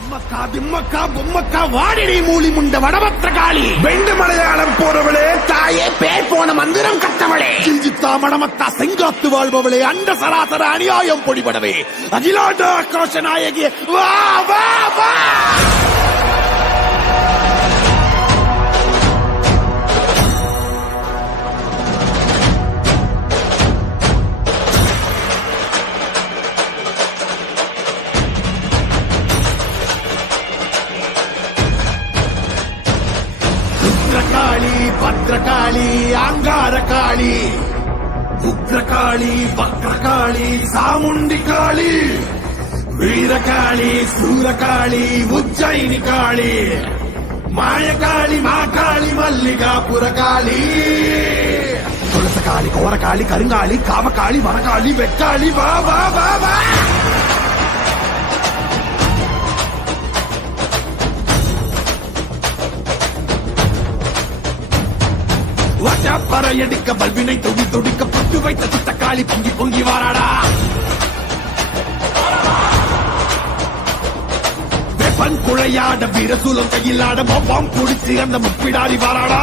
அம்மக்கா திம்மக்கா பொம்மக்கா வாடிடி மூலி முண்ட வடபத்திர காளி வெண்டு மலையாளம் போறவளே தாயே பேர் போன மந்திரம் கத்தவளே கிஞ்சித்தா மடமத்தா செங்காத்து வாழ்பவளே அண்ட சராசர அநியாயம் பொடிபடவே அகிலாண்ட ஆக்ரோஷ நாயகி வா வா வா காளி பத்ரகாளி அங்கார காளி உக்ரகாளி வக்ரகாளி சாமுண்டி காளி வீரகாளி சூரகாளி உஜ்ஜயினி காளி மாயகாளி மாகாளி மல்லிகாபுர காளி துளசகாளி கோரகாளி கருங்காளி காவகாளி வனகாளி வெக்காளி வா வா வா வா பறையடிக்க பல்வினை தொடி தொடிக்க பட்டு வைத்த சித்தக்காளி பொங்கி பொங்கி வாராடா வெப்பன் குழையாட வீரசூலம் கையிலாட மொப்பாம் குடிச்சு அந்த முப்பிடாரி வாராடா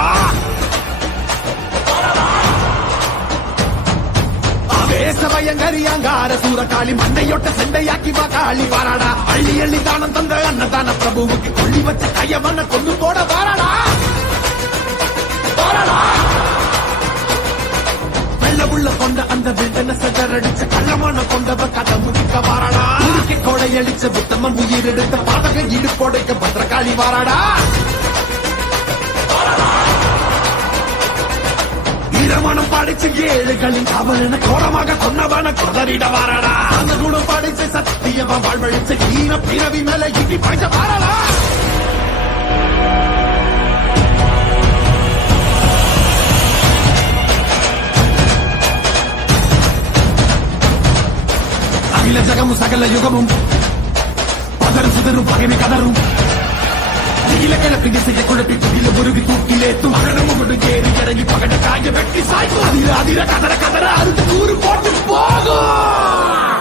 ஆவேசவயங்கரி அங்கார சூரகாளி மண்டையொட்ட செண்டையாக்கி வா காளி வாராடா அள்ளி அள்ளி தானம் தந்த அன்னதான பிரபுவுக்கு கொள்ளி வச்ச கையவன கொண்டு போட வாராடா உள்ள கொண்ட அந்த வில்தன சதரடிச்ச கள்ளமான கொண்டவ கதை முதிக்க வாராடா முறுக்கி கொடையடிச்ச புத்தமன் உயிர் எடுத்த பாதக இடு கொடைக்க பத்திரகாளி வாராடா இரமணம் படிச்ச ஏழுகளின் அவன கோரமாக கொன்னவன கொதறிட வாராடா அந்த குணம் படிச்ச சத்தியவன் வாழ்வழிச்ச ஈன பிறவி மேல இடி பாய்ச்ச வாராடா அகில ஜகமும் சகல யுகமும் பதறு சுதரும் பகைமை கதரும் இலக்கிழப்பி திசையை குழப்பி துகில முருகி தூக்கிலேத்தும் அகடமும் ஏறி இறங்கி பகட காய வெட்டி சாய்க்கும் அதிர அதிர கதற கதற அறுத்து கூறு போட்டு போகும்